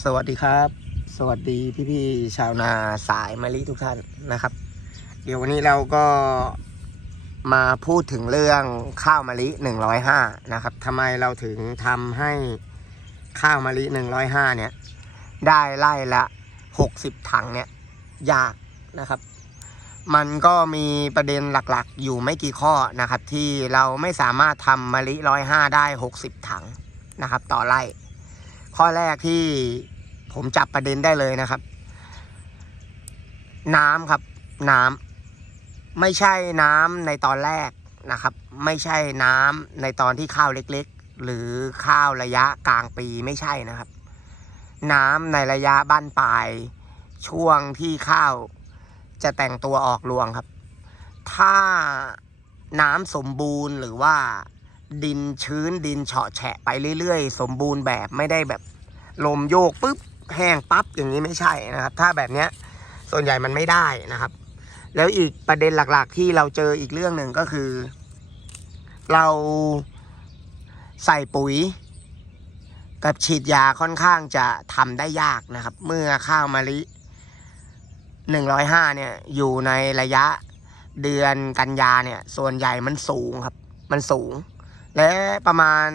สวัสดีครับ สวัสดีพี่ๆชาวนาสายมะลิทุกท่านนะครับ เดี๋ยววันนี้เราก็มาพูดถึงเรื่องข้าวมะลิ 105 นะครับทำไมเราถึงทำให้ข้าวมะลิ 105 เนี่ย ได้ไล่ละ 60 ถังเนี่ย ยากนะครับ มันก็มีประเด็นหลักๆ อยู่ไม่กี่ข้อนะครับ ที่เราไม่สามารถทำมะลิ 105 ได้ 60 ถังนะครับ ต่อไร่ ข้อแรกที่ผมจับประเด็นได้เลยนะครับ น้ำครับ น้ำไม่ใช่น้ำในตอนแรกนะครับ ไม่ใช่น้ำในตอนที่ข้าวเล็กๆ หรือข้าวระยะกลางปีไม่ใช่นะครับ น้ำในระยะบ้านปลายช่วงที่ข้าวจะแต่งตัวออกรวงครับ ถ้าน้ำสมบูรณ์หรือว่า ดินชื้นดินเฉาะแฉะไปเรื่อยๆ สมบูรณ์แบบไม่ได้แบบลมโยกปุ๊บแห้งปั๊บอย่างนี้ไม่ใช่นะครับ ถ้าแบบเนี้ยส่วนใหญ่มันไม่ได้นะครับ แล้วอีกประเด็นหลักๆ ที่เราเจออีกเรื่องหนึ่งก็คือ เราใส่ปุ๋ย กับฉีดยาค่อนข้างจะทำได้ยากนะครับ เมื่อข้าวมะลิ105เนี่ยอยู่ในระยะเดือนกันยาเนี่ย ส่วนใหญ่มันสูงครับ มันสูง และประมาณ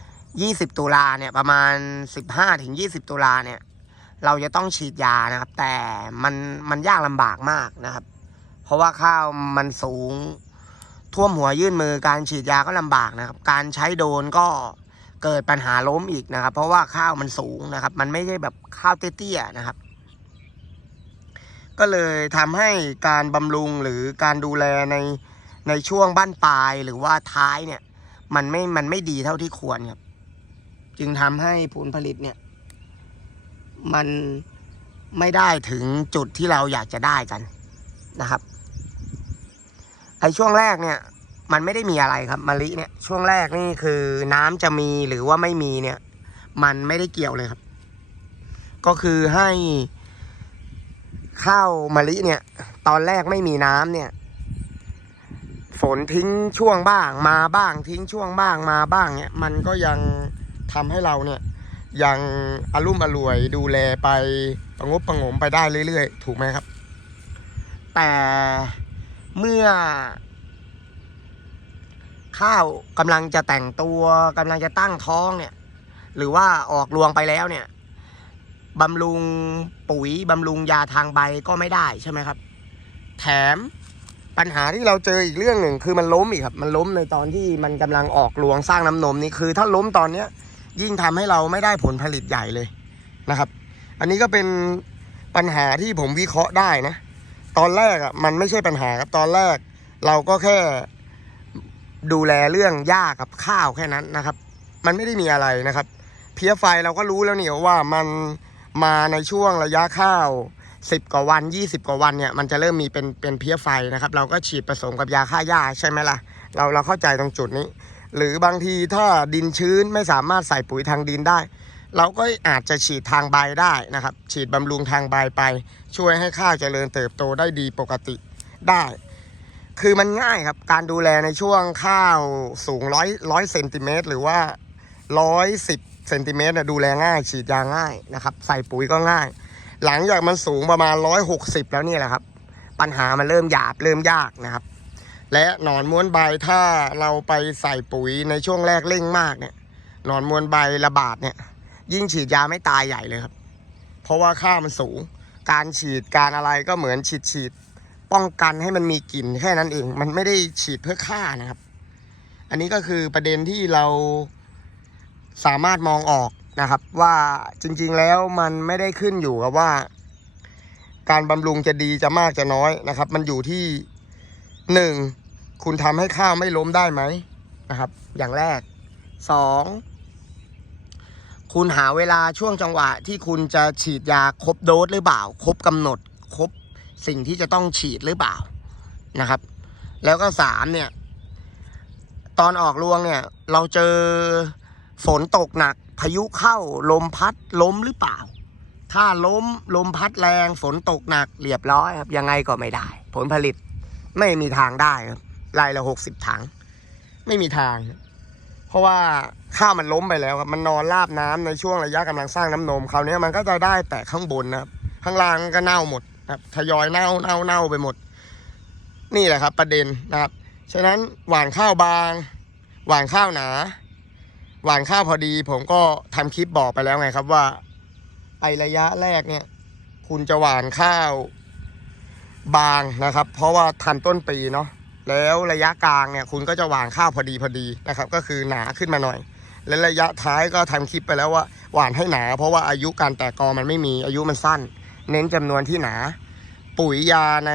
20 ตุลาเนี่ยประมาณ 15ถึง20 ตุลาเนี่ย เราจะต้องฉีดยานะครับ แต่มันมันยากลำบากมากนะครับ เพราะว่าข้าวมันสูงท่วมหัวยื่นมือการฉีดยาก็ลำบากนะครับ การใช้โดนก็เกิดปัญหาล้มอีกนะครับ เพราะว่าข้าวมันสูงนะครับ มันไม่ใช่แบบข้าวเตี้ยๆนะครับ ก็เลยทำให้การบำรุงหรือการดูแลในในช่วงบ้านปลายหรือว่าท้ายเนี่ย มันไม่มันไม่ดีเท่าที่ควรครับ จึงทำให้ผลผลิตเนี่ย มันไม่ได้ถึงจุดที่เราอยากจะได้กันนะครับไอช่วงแรกเนี่ย มันไม่ได้มีอะไรครับมะลิเนี่ย ช่วงแรกนี่คือน้ำจะมีหรือว่าไม่มีเนี่ย มันไม่ได้เกี่ยวเลยครับ ก็คือให้ข้าวมะลิเนี่ย ตอนแรกไม่มีน้ำเนี่ย ฝนทิ้งช่วงบ้างมาบ้างทิ้งช่วงบ้างมาบ้างเนี่ยมันก็ยังทำให้เราเนี่ยยังอารุ่มอรวยดูแลไปประงบประงมไปได้เรื่อยๆ ถูกไหมครับ แต่เมื่อ ข้าวกำลังจะแต่งตัวกำลังจะตั้งท้องเนี่ย หรือว่าออกรวงไปแล้วเนี่ยบำรุงปุ๋ยบำรุงยาทางใบก็ไม่ได้ใช่ไหมครับ แถม ปัญหาที่เราเจออีกเรื่องหนึ่งคือมันล้มอีกครับ มันล้มในตอนที่มันกำลังออกรวงสร้างน้ำนมนี่คือ ถ้าล้มตอนเนี้ย ยิ่งทำให้เราไม่ได้ผลผลิตใหญ่เลยนะครับ อันนี้ก็เป็นปัญหาที่ผมวิเคราะห์ได้นะ ตอนแรกอะมันไม่ใช่ปัญหาครับตอนแรก เราก็แค่ดูแลเรื่องหญ้ากับข้าวแค่นั้นนะครับ มันไม่ได้มีอะไรนะครับ เพี้ยไฟเราก็รู้แล้วเนี่ยว่ามันมาในช่วงระยะข้าว 10กว่าวัน20กว่าวันเนี่ยมันจะเริ่มมีเป็นเป็นเพี้ยไฟนะครับ เราก็ฉีดผสมกับยาฆ่าหญ้าใช่ไหมล่ะ เราเราเข้าใจตรงจุดนี้ หรือบางทีถ้าดินชื้นไม่สามารถใส่ปุ๋ยทางดินได้ เราก็อาจจะฉีดทางใบได้นะครับ ฉีดบำรุงทางใบไป ช่วยให้ข้าวเจริญเติบโตได้ดีปกติได้ คือมันง่ายครับการดูแลในช่วงข้าวสูงร้อยร้อยเซนติเมตรหรือว่าร้อยสิบเซนติเมตรเนี่ยดูแลง่าย ฉีดยาง่ายนะครับ ใส่ปุ๋ยก็ง่าย หลังจากมันสูงประมาณร้อยหกสิบแล้วเนี่ยแหละครับ ปัญหามันเริ่มหยาบเริ่มยากนะครับ และหนอนม้วนใบถ้าเราไปใส่ปุ๋ยในช่วงแรกเร่งมากเนี่ยหนอนม้วนใบระบาดเนี่ย ยิ่งฉีดยาไม่ตายใหญ่เลยครับ เพราะว่าค่ามันสูง การฉีดการอะไรก็เหมือนฉีดฉีดป้องกันให้มันมีกลิ่นแค่นั้นเอง มันไม่ได้ฉีดเพื่อฆ่านะครับ อันนี้ก็คือประเด็นที่เราสามารถมองออก นะครับ ว่าจริงๆแล้วมันไม่ได้ขึ้นอยู่กับว่า การบำรุงจะดีจะมากจะน้อยนะครับ มันอยู่ที่หนึ่งคุณทำให้ข้าวไม่ล้มได้ไหมนะครับ อย่างแรกสองคุณหาเวลาช่วงจังหวะที่คุณจะฉีดยาครบโดสหรือเปล่า ครบกำหนด ครบสิ่งที่จะต้องฉีดหรือเปล่านะครับ แล้วก็สามเนี่ย ตอนออกรวงเนี่ย เราเจอฝนตกหนัก พายุเข้าลมพัดล้มหรือเปล่า ถ้าล้มลมพัดแรงฝนตกหนักเรียบร้อยครับ ยังไงก็ไม่ได้ ผลผลิตไม่มีทางได้ครับรายละหกสิบถัง ไม่มีทางครับราะว่าข้าวมันล้มไปแล้วครับมันนอนราบน้ำในช่วงระยะกำลังสร้างน้ำนมคราวนี้มันก็จะได้แต่ข้างบนนะครับ ข้างล่างก็เน่าหมดนะครับทยอยเน่าเน่าเน่าไปหมด นี่แหละครับ ประเด็นนะครับ ฉะนั้นหว่านข้าวบาง หว่านข้าวหนา หว่านข้าวพอดี ผมก็ทำคลิปบอกไปแล้วไงครับว่าไอระยะแรกเนี่ย คุณจะหว่านข้าวบางนะครับ เพราะว่าทันต้นปีเนาะแล้วระยะกลางเนี่ย คุณก็จะหว่านข้าวพอดีพอดีนะครับ ก็คือหนาขึ้นมาหน่อย และระยะท้ายก็ทำคลิปไปแล้วว่าหว่านให้หนา เพราะว่าอายุการแตกกอมันไม่มีอายุมันสั้น เน้นจำนวนที่หนา ปุ๋ยยาใน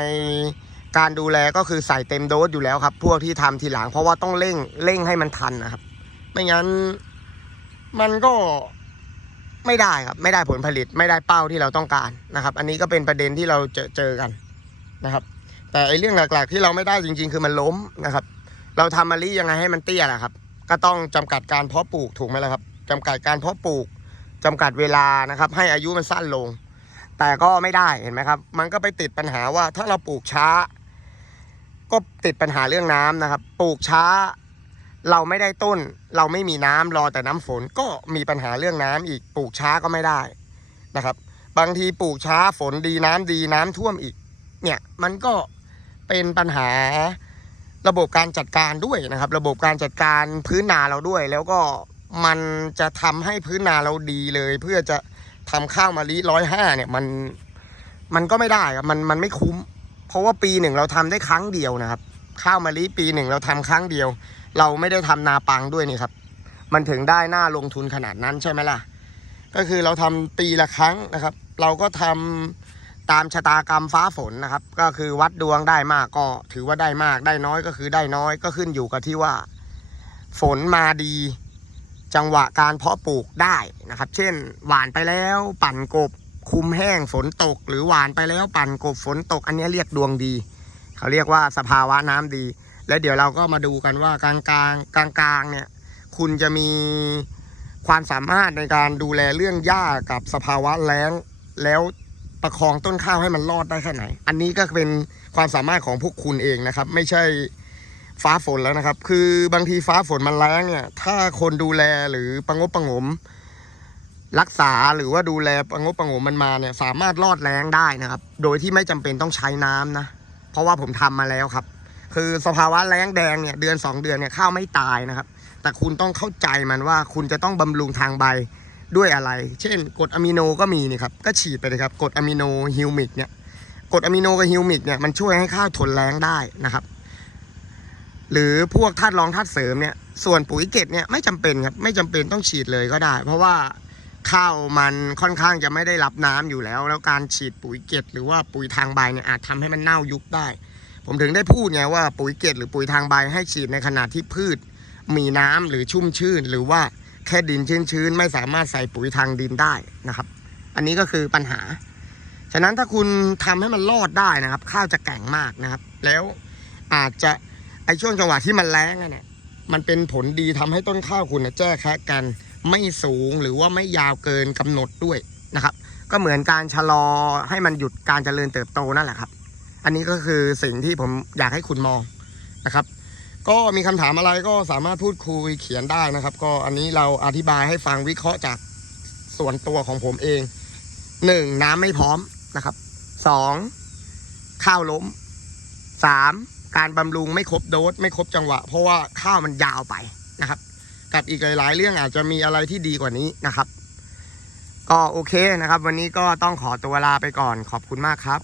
การดูแลก็คือใส่เต็มโดสอยู่แล้วครับ พวกที่ทำทีหลังเพราะว่าต้องเร่งเร่งให้มันทันนะครับ ไม่งั้น มันก็ไม่ได้ครับ ไม่ได้ผลผลิตไม่ได้เป้าที่เราต้องการนะครับ อันนี้ก็เป็นประเด็นที่เราเจอเจอกันนะครับ แต่ไอ้เรื่องหลักๆ ที่เราไม่ได้จริง ๆ คือมันล้มนะครับ เราทำมะลิยังไงให้มันเตี้ยล่ะครับ ก็ต้องจำกัดการเพาะปลูกถูกไหมล่ะครับจำกัดการเพาะปลูกจำกัดเวลานะครับ ให้อายุมันสั้นลง แต่ก็ไม่ได้เห็นไหมครับ มันก็ไปติดปัญหาว่าถ้าเราปลูกช้า ก็ติดปัญหาเรื่องน้ำนะครับ ปลูกช้า เราไม่ได้ต้น เราไม่มีน้ำรอแต่น้ำฝนก็มีปัญหาเรื่องน้ำอีกปลูกช้าก็ไม่ได้นะครับ บางทีปลูกช้าฝนดีน้ำดีน้ำท่วมอีก เนี่ยมันก็เป็นปัญหาระบบการจัดการด้วยนะครับ ระบบการจัดการพื้นนาเราด้วย แล้วก็มันจะทำให้พื้นนาเราดีเลย เพื่อจะทำข้าวมะลิร้อยห้าเนี่ยมันมันก็ไม่ได้ครับมันมันไม่คุ้ม เพราะว่าปีหนึ่งเราทำได้ครั้งเดียวนะครับ ข้าวมะลิปีหนึ่งเราทำครั้งเดียว เราไม่ได้ทำนาปังด้วยนี่ครับ มันถึงได้หน้าลงทุนขนาดนั้นใช่ไหมล่ะ ก็คือเราทำปีละครั้งนะครับ เราก็ทำตามชะตากรรมฟ้าฝนนะครับ ก็คือวัดดวงได้มากก็ถือว่าได้มาก ได้น้อยก็คือได้น้อยก็ขึ้นอยู่กับที่ว่า ฝนมาดีจังหวะการเพาะปลูกได้นะครับ เช่น หวานไปแล้วปั่นกบคุมแห้งฝนตก หรือหวานไปแล้วปั่นกบฝนตก อันนี้เรียกดวงดี เขาเรียกว่าสภาวะน้ำดี แล้วเดี๋ยวเราก็มาดูกันว่ากลางกลางกลางกลางๆเนี่ย คุณจะมีความสามารถในการดูแลเรื่องหญ้ากับสภาวะแล้ง แล้วประคองต้นข้าวให้มันรอดได้แค่ไหน อันนี้ก็เป็นความสามารถของพวกคุณเองนะครับ ไม่ใช่ฟ้าฝนแล้วนะครับ คือบางทีฟ้าฝนมันแล้งเนี่ย ถ้าคนดูแลหรือประงบประหงม รักษาหรือว่าดูแลประงบประหงมมันมาเนี่ย สามารถรอดแล้งได้นะครับ โดยที่ไม่จำเป็นต้องใช้น้ำนะ เพราะว่าผมทำมาแล้วครับ คือสภาวะแล้งแดงเนี่ยเดือน 2 เดือนเนี่ยข้าวไม่ตายนะครับ แต่คุณต้องเข้าใจมันว่าคุณจะต้องบำรุงทางใบด้วยอะไร เช่นกรดอะมิโนก็มีนี่ครับ ก็ฉีดไปเลยครับกรดอะมิโนฮิวมิกเนี่ยกรดอะมิโนกับฮิวมิกเนี่ยมันช่วยให้ข้าวทนแล้งได้นะครับ หรือพวกธาตุรองธาตุเสริมเนี่ย ส่วนปุ๋ยเกตเนี่ยไม่จำเป็นครับไม่จำเป็นต้องฉีดเลยก็ได้ เพราะว่าข้าวมันค่อนข้างจะไม่ได้รับน้ำอยู่แล้ว แล้วการฉีดปุ๋ยเกตหรือว่าปุ๋ยทางใบเนี่ยอาจทำให้มันเน่ายุบได้ ผมถึงได้พูดไงว่าปุ๋ยเกตหรือปุ๋ยทางใบให้ฉีดในขณะที่พืช มีน้ำหรือชุ่มชื่นหรือว่าแค่ดินชื้นๆไม่สามารถใส่ปุ๋ยทางดินได้นะครับ อันนี้ก็คือปัญหา ฉะนั้นถ้าคุณทำให้มันรอดได้นะครับ ข้าวจะแก่งมากนะครับ แล้วอาจจะไอช่วงจังหวะที่มันแรงอะเนี่ยมันเป็นผลดีทำให้ต้นข้าวคุณนะแจ้แคะกันไม่สูงหรือว่าไม่ยาวเกินกำหนดด้วยนะครับ ก็เหมือนการชะลอให้มันหยุดการเจริญเติบโตนั่นแหละครับ อันนี้ก็คือสิ่งที่ผมอยากให้คุณมองนะครับ ก็มีคำถามอะไรก็สามารถพูดคุยเขียนได้นะครับ ก็อันนี้เราอธิบายให้ฟังวิเคราะห์จากส่วนตัวของผมเองหนึ่งน้ำไม่พร้อมนะครับสองข้าวล้มสามการบำรุงไม่ครบโดสไม่ครบจังหวะ เพราะว่าข้าวมันยาวไปนะครับ กับอีกหลาย ๆ เรื่องอาจจะมีอะไรที่ดีกว่านี้นะครับ ก็โอเคนะครับ วันนี้ก็ต้องขอตัวลาไปก่อนขอบคุณมากครับ